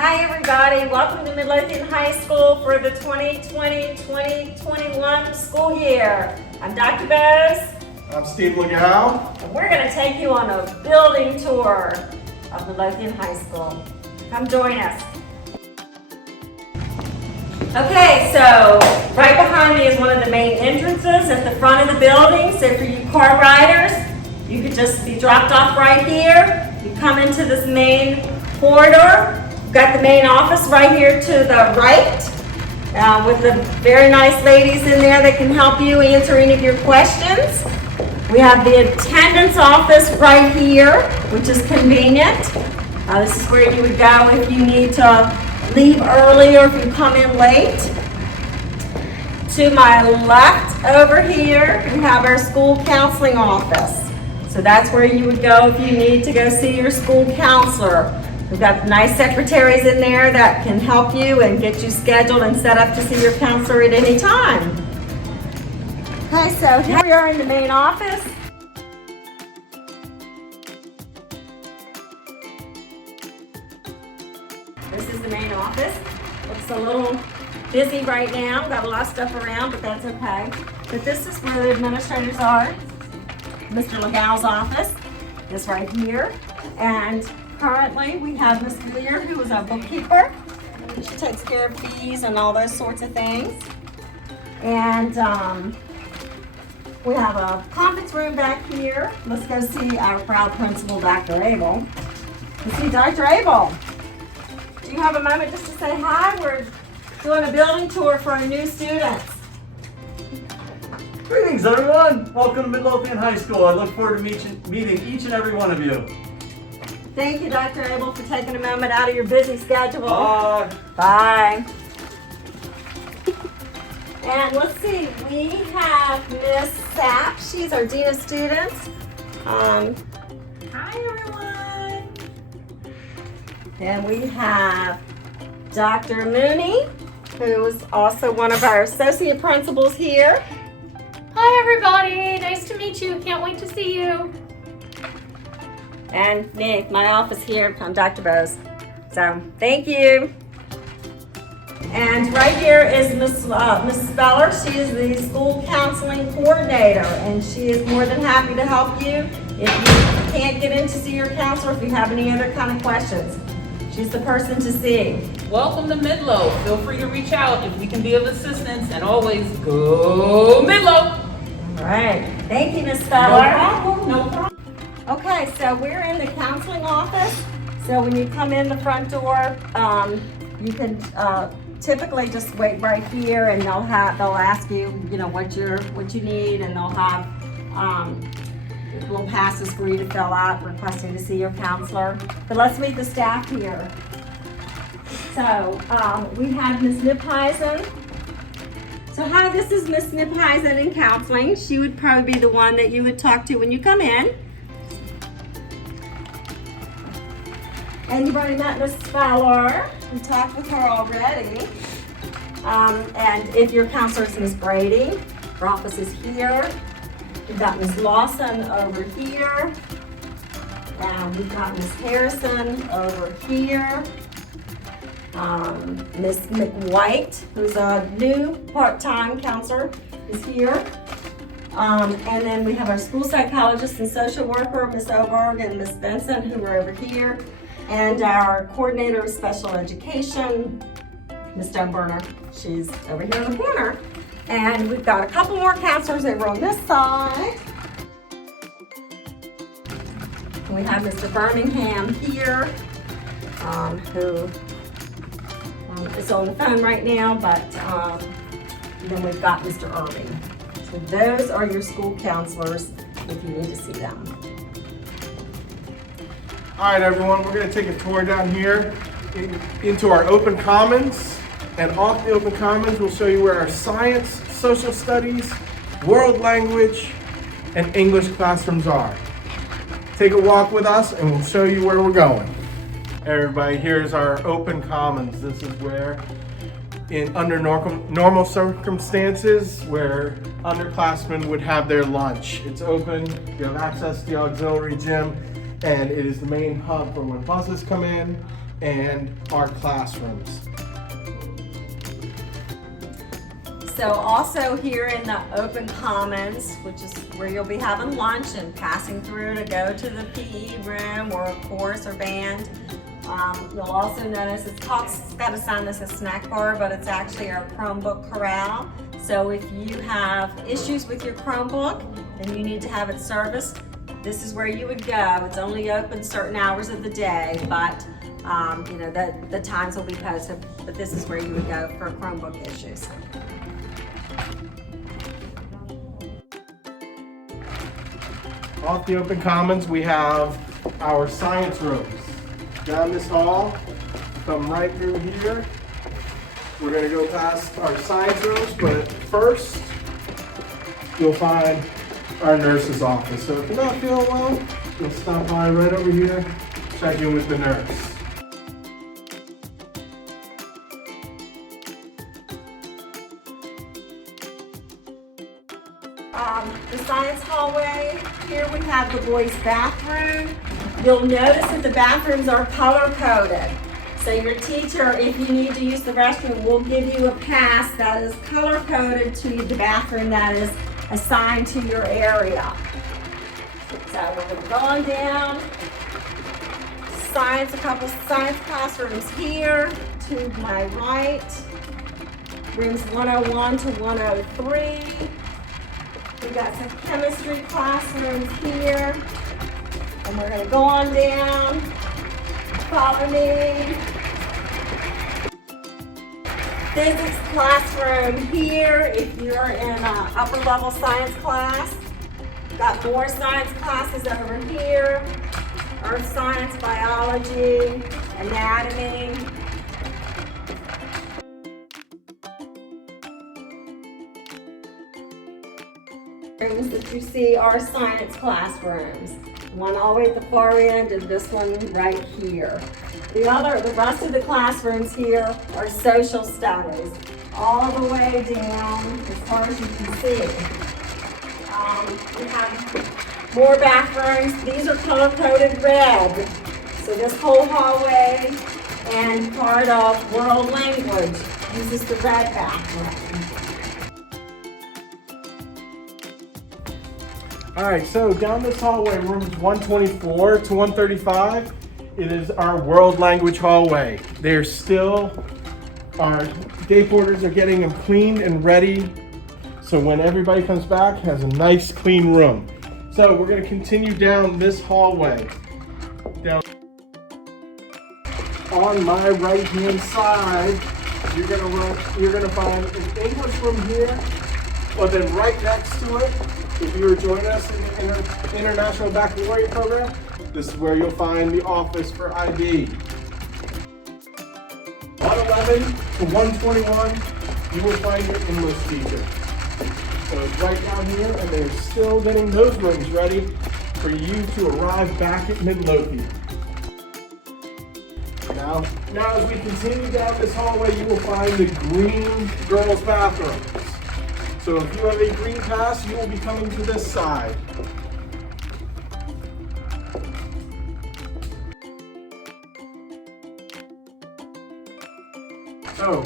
Hi everybody, welcome to Midlothian High School for the 2020-2021 school year. I'm Dr. Bose. I'm Steve Legal. And we're going to take you on a building tour of Midlothian High School. Come join us. Okay, so right behind me is one of the main entrances at the front of the building. So for you car riders, you could just be dropped off right here. You come into this main corridor. We've got the main office right here to the right with the very nice ladies in there that can help you answer any of your questions. We have the attendance office right here, which is convenient. This is where you would go if you need to leave early or if you come in late. To my left over here, we have our school counseling office. So that's where you would go if you need to go see your school counselor. We've got nice secretaries in there that can help you and get you scheduled and set up to see your counselor at any time. Okay, so here we are in the main office. This is the main office. Looks a little busy right now. Got a lot of stuff around, but that's okay. But this is where the administrators are. Mr. Legal's office is right here. And currently we have Ms. Lear, who is our bookkeeper. She takes care of fees and all those sorts of things. And we have a conference room back here. Let's go see our proud principal, Dr. Abel. Let's see Dr. Abel. Do you have a moment just to say hi? We're doing a building tour for our new students. Greetings everyone! Welcome to Midlothian High School. I look forward to meeting each and every one of you. Thank you, Dr. Abel, for taking a moment out of your busy schedule. Bye! Bye. And let's see, we have Miss Sapp. She's our Dean of Students. Hi, everyone. And we have Dr. Mooney, who is also one of our associate principals here. Hi everybody, nice to meet you. Can't wait to see you. And me, my office here, I'm Dr. Bose. So, thank you. And right here is Miss Speller. She is the school counseling coordinator, and she is more than happy to help you if you can't get in to see your counselor, if you have any other kind of questions. She's the person to see. Welcome to Midlo. Feel free to reach out if we can be of assistance, and always go Midlo. All right. Thank you, Miss Speller. No problem. No problem. Okay, so we're in the counseling office. So when you come in the front door, you can typically just wait right here, and they'll ask you, what you need, and they'll have little passes for you to fill out requesting to see your counselor. But let's meet the staff here. So we have Ms. Nipheisen. So hi, this is Ms. Nipheisen in counseling. She would probably be the one that you would talk to when you come in. And you've already met Ms. Fowler. We talked with her already. And if your counselor is Ms. Brady, her office is here. We've got Ms. Lawson over here. And we've got Ms. Harrison over here. Ms. McWhite, who's a new part-time counselor, is here. And then we have our school psychologist and social worker, Ms. Oberg and Ms. Benson, who are over here. And our coordinator of special education, Ms. Dunburner. She's over here in the corner. And we've got a couple more counselors over on this side. And we have Mr. Birmingham here, who is on the phone right now, but then we've got Mr. Irving. So those are your school counselors if you need to see them. All right, everyone, we're going to take a tour down here into our open commons. And off the open commons, we'll show you where our science, social studies, world language, and English classrooms are. Take a walk with us and we'll show you where we're going. Everybody, here's our open commons. This is where, under normal circumstances, where underclassmen would have their lunch. It's open, you have access to the auxiliary gym, and it is the main hub for when buses come in and our classrooms. So also here in the open commons, which is where you'll be having lunch and passing through to go to the PE room or chorus or band. You'll also notice it's got a sign that says snack bar, but it's actually our Chromebook corral. So if you have issues with your Chromebook and you need to have it serviced, this is where you would go. It's only open certain hours of the day, but you know, the times will be posted, but this is where you would go for Chromebook issues. Off the open commons, we have our science rooms. Down this hall, come right through here. We're gonna go past our science rooms, but first, you'll find our nurse's office. So if you're not feeling well, you'll stop by right over here, check in with the nurse. The science hallway, here we have the boys' bathroom. You'll notice that the bathrooms are color-coded. So your teacher, if you need to use the restroom, will give you a pass that is color-coded to the bathroom that is assigned to your area. So we're going to go on down. A couple science classrooms here to my right. Rooms 101 to 103. We've got some chemistry classrooms here. And we're going to go on down. Follow me. Physics classroom here if you're in an upper level science class. Got more science classes over here. Earth science, biology, anatomy. Rooms that you see are science classrooms. One all the way at the far end and this one right here. The rest of the classrooms here are social studies, all the way down as far as you can see. We have more bathrooms. These are color-coded red. So this whole hallway and part of world language uses the red bathroom. All right, so down this hallway, rooms 124 to 135, it is our world language hallway. They're still, our day porters are getting them cleaned and ready. So when everybody comes back, has a nice clean room. So we're gonna continue down this hallway. Down on my right-hand side, you're gonna find an English room here, but then right next to it, if you were joining us in the International Baccalaureate program, this is where you'll find the office for IB. 111 to 121, you will find your English teacher. So it's right down here, and they're still getting those rooms ready for you to arrive back at Midlothian. Now as we continue down this hallway, you will find the green girls' bathrooms. So if you have a green pass, you will be coming to this side. So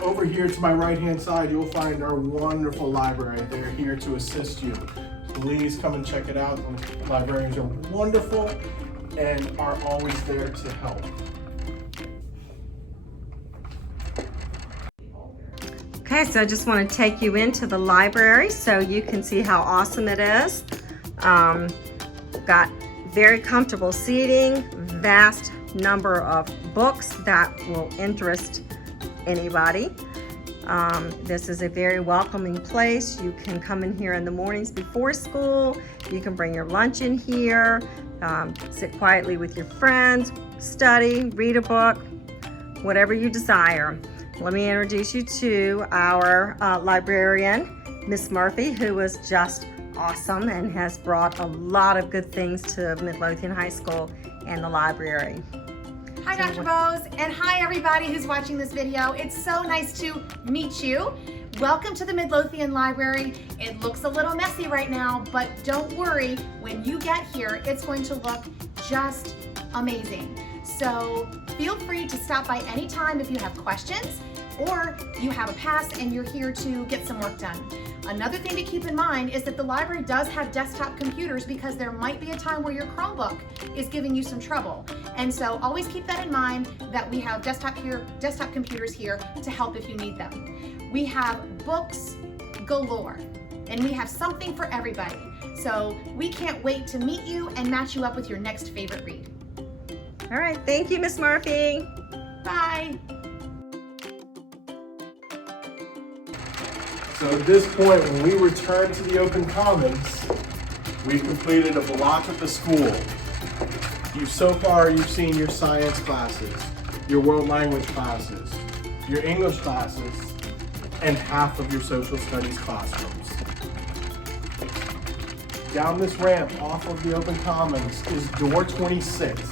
over here to my right-hand side, you'll find our wonderful library. They're here to assist you. Please come and check it out. The librarians are wonderful and are always there to help. Okay, so I just want to take you into the library so you can see how awesome it is. Got very comfortable seating, vast number of books that will interest anybody. This is a very welcoming place. You can come in here in the mornings before school. You can bring your lunch in here, sit quietly with your friends, study, read a book, whatever you desire. Let me introduce you to our librarian, Miss Murphy, who was just awesome and has brought a lot of good things to Midlothian High School and the library. Hi, Dr. Bose, and hi everybody who's watching this video. It's so nice to meet you. Welcome to the Midlothian Library. It looks a little messy right now, but don't worry, when you get here, it's going to look just amazing. So feel free to stop by anytime if you have questions or you have a pass and you're here to get some work done. Another thing to keep in mind is that the library does have desktop computers because there might be a time where your Chromebook is giving you some trouble. And so always keep that in mind that we have desktop computers here to help if you need them. We have books galore and we have something for everybody. So we can't wait to meet you and match you up with your next favorite read. All right, thank you, Miss Murphy. Bye. So at this point, when we return to the open commons, we've completed a block of the school. So far, you've seen your science classes, your world language classes, your English classes, and half of your social studies classrooms. Down this ramp off of the open commons is door 26.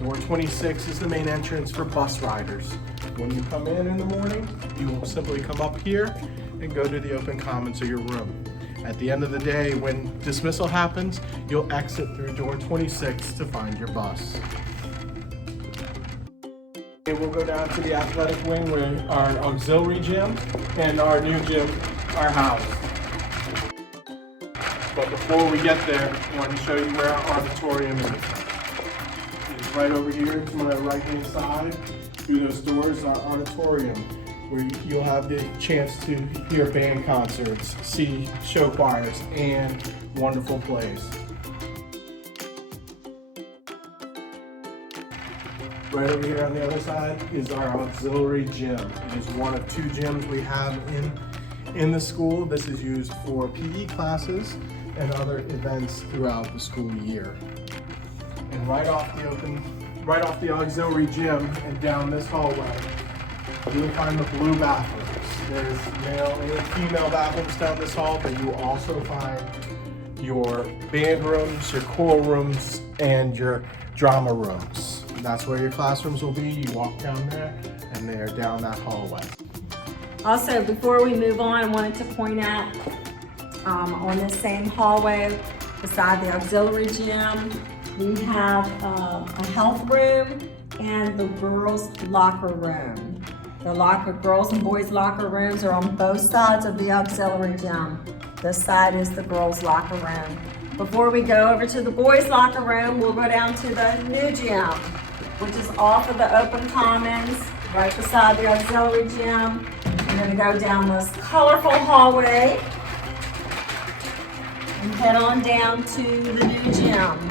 Door 26 is the main entrance for bus riders. When you come in the morning, you will simply come up here and go to the open commons of your room. At the end of the day, when dismissal happens, you'll exit through door 26 to find your bus. Okay, we'll go down to the athletic wing where our auxiliary gym and our new gym are housed. But before we get there, I want to show you where our auditorium is. It's right over here to my right-hand side. Through those doors, our auditorium, where you'll have the chance to hear band concerts, see show choirs, and wonderful plays. Right over here on the other side is our auxiliary gym. It is one of two gyms we have in the school. This is used for PE classes and other events throughout the school year. And right off the auxiliary gym and down this hallway, you'll find the blue bathrooms. There's male and female bathrooms down this hall, but you will also find your band rooms, your choral rooms, and your drama rooms. That's where your classrooms will be. You walk down there, and they're down that hallway. Also, before we move on, I wanted to point out on this same hallway beside the auxiliary gym, we have a health room and the girls' locker room. The girls and boys' locker rooms are on both sides of the auxiliary gym. This side is the girls' locker room. Before we go over to the boys' locker room, we'll go down to the new gym, which is off of the open commons, right beside the auxiliary gym. I'm gonna go down this colorful hallway and head on down to the new gym.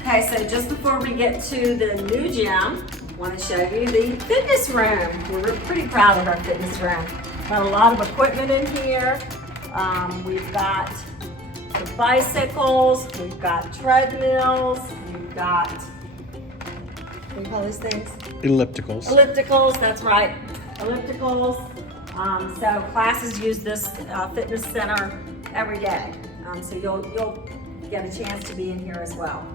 Okay, so just before we get to the new gym, I want to show you the fitness room. We're pretty proud of our fitness room. Got a lot of equipment in here. We've got the bicycles, we've got treadmills, we've got, what do you call these things? Ellipticals. Ellipticals, that's right, ellipticals. So classes use this fitness center every day. So you'll get a chance to be in here as well.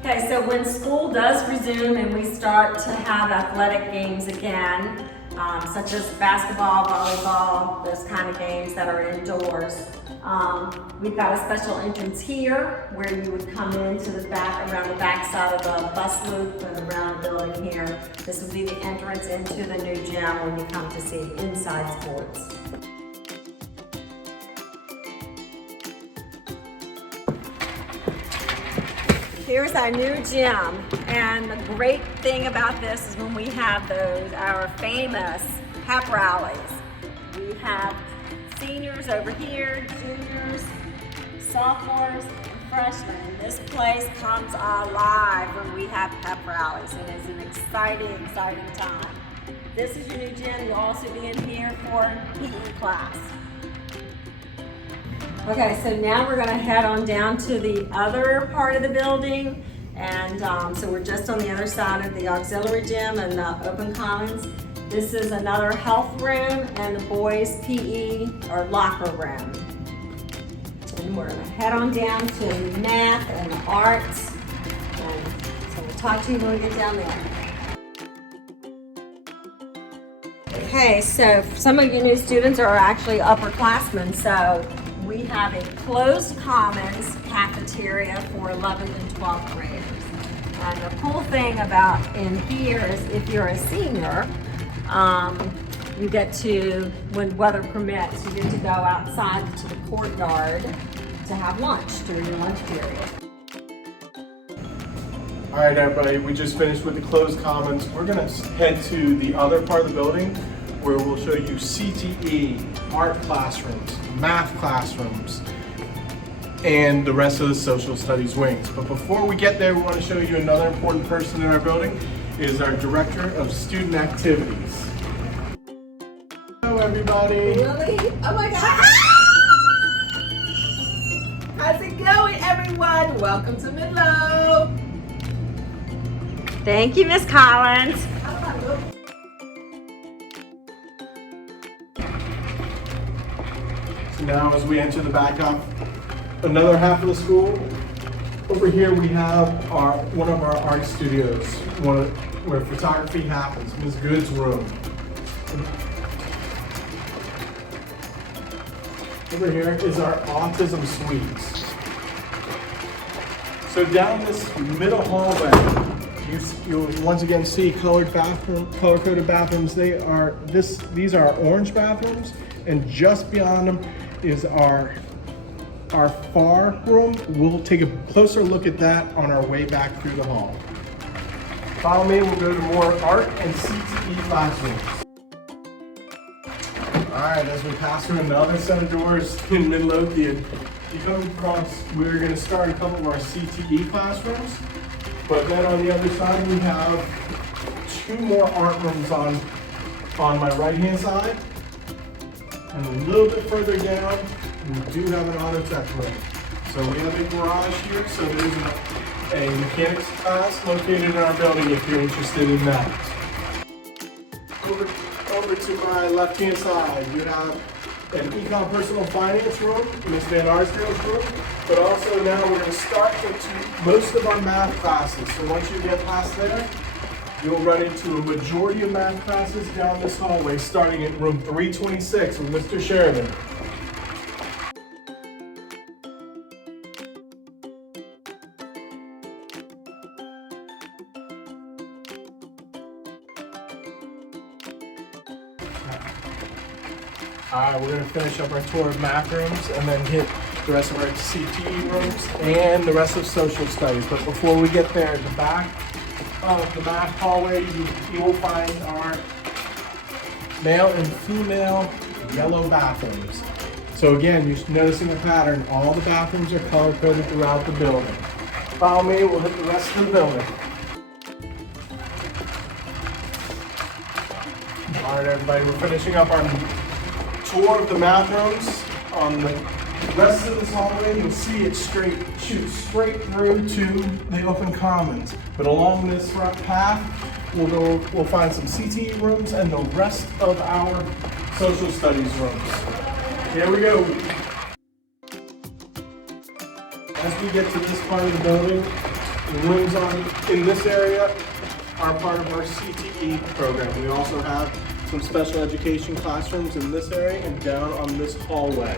Okay, so when school does resume and we start to have athletic games again, such as basketball, volleyball, those kind of games that are indoors, we've got a special entrance here where you would come into the back, around the back side of the bus loop and around the building here. This would be the entrance into the new gym when you come to see inside sports. Here's our new gym, and the great thing about this is when we have our famous pep rallies. We have seniors over here, juniors, sophomores, and freshmen. This place comes alive when we have pep rallies. It is an exciting time. This is your new gym. You'll also be in here for PE class. Okay, so now we're gonna head on down to the other part of the building. And so we're just on the other side of the auxiliary gym and the open commons. This is another health room and the boys' PE or locker room. And we're gonna head on down to math and arts. And so we'll talk to you when we get down there. Okay, so some of you new students are actually upperclassmen, so we have a closed commons cafeteria for 11th and 12th graders. And the cool thing about in here is if you're a senior, you get to, when weather permits, you get to go outside to the courtyard to have lunch during your lunch period. All right, everybody, we just finished with the closed commons. We're gonna head to the other part of the building where we'll show you CTE, art classrooms, math classrooms, and the rest of the social studies wings. But before we get there, we want to show you another important person in our building. It is our Director of Student Activities. Hello, everybody. Really? Oh my God! How's it going, everyone? Welcome to Midlo. Thank you, Miss Collins. So now as we enter the back up, another half of the school, over here we have one of our art studios, where photography happens, Ms. Good's room. Over here is our autism suites. So down this middle hallway, you'll once again see color-coded bathrooms. These are orange bathrooms, and just beyond them is our FAR room. We'll take a closer look at that on our way back through the hall. Follow me, we'll go to more art and CTE classrooms. All right, as we pass through another set of doors in Midlothian, you come across, we're gonna start a couple of our CTE classrooms, but then on the other side, we have 2 more art rooms on my right-hand side. And a little bit further down, we do have an auto tech room. So we have a garage here, so there's a mechanics class located in our building if you're interested in that. Over to my left-hand side, you have an econ personal finance room, Ms. Van Arsdale's room, but also now we're going to start to most of our math classes. So once you get past there, you'll run into a majority of math classes down this hallway, starting at room 326 with Mr. Sheridan. All right, we're gonna finish up our tour of math rooms and then hit the rest of our CTE rooms and the rest of social studies. But before we get there, at the back of the math hallway, you will find our male and female yellow bathrooms. So again, you're noticing a pattern. All the bathrooms are color-coded throughout the building. Follow me, we'll hit the rest of the building. All right, everybody, we're finishing up our tour of the math rooms. On the rest of this hallway, you'll see it shoots straight through to the open commons. But along this front path, we'll find some CTE rooms and the rest of our social studies rooms. Here we go. As we get to this part of the building, the rooms in this area are part of our CTE program. We also have some special education classrooms in this area and down on this hallway.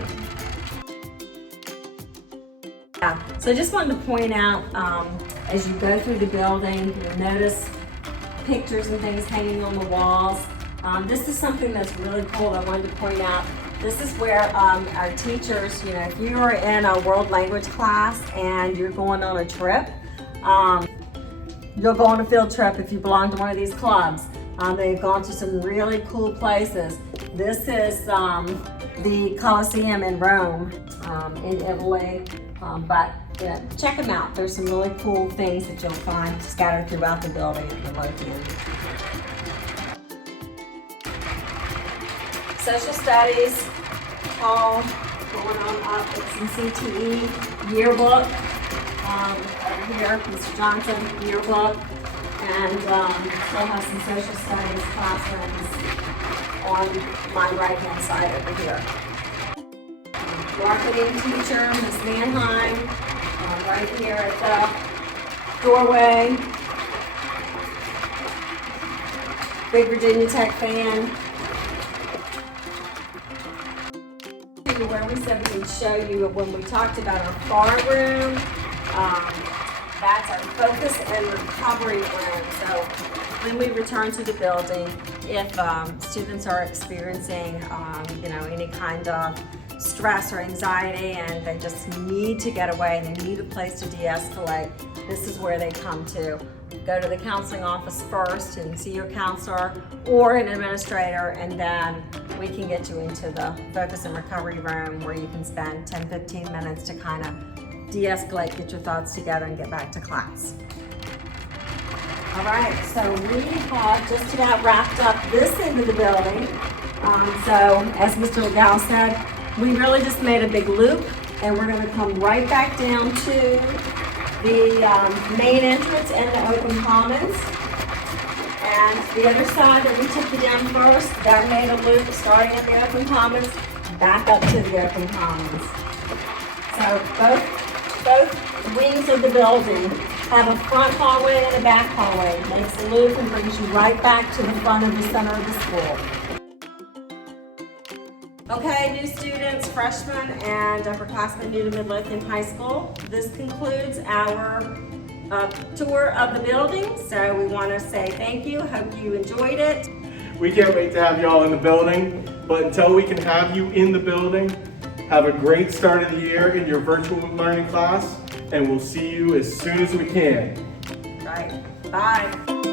Yeah, so I just wanted to point out, as you go through the building, you'll notice pictures and things hanging on the walls. This is something that's really cool I wanted to point out. This is where our teachers, if you are in a world language class and you're going on a trip, you'll go on a field trip if you belong to one of these clubs. They've gone to some really cool places. This is the Colosseum in Rome, in Italy. But check them out. There's some really cool things that you'll find scattered throughout the building at Midlothian. Social studies, all going on up. It's in CTE yearbook. Over here, Mr. Johnson yearbook. And still have some social studies classrooms on my right-hand side over here. Marketing teacher, Ms. Manheim, right here at the doorway. Big Virginia Tech fan. Where we said we would show you when we talked about our farm room. That's our focus and recovery room. So when we return to the building, if students are experiencing any kind of stress or anxiety and they just need to get away and they need a place to de-escalate, this is where they come to. Go to the counseling office first and see your counselor or an administrator, and then we can get you into the focus and recovery room where you can spend 10-15 minutes to kind of de-escalate, get your thoughts together, and get back to class. All right, so we have just about wrapped up this end of the building. So as Mr. McGowan said, we really just made a big loop, and we're going to come right back down to the main entrance and the open commons. And the other side that we took you down first, that made a loop starting at the open commons, back up to the open commons. So both wings of the building have a front hallway and a back hallway. It makes a loop and brings you right back to the front of the center of the school. Okay, new students, freshmen, and upperclassmen new to Midlothian High School. This concludes our tour of the building. So we want to say thank you. Hope you enjoyed it. We can't wait to have you all in the building, but until we can have you in the building, have a great start of the year in your virtual learning class, and we'll see you as soon as we can. Right. Bye.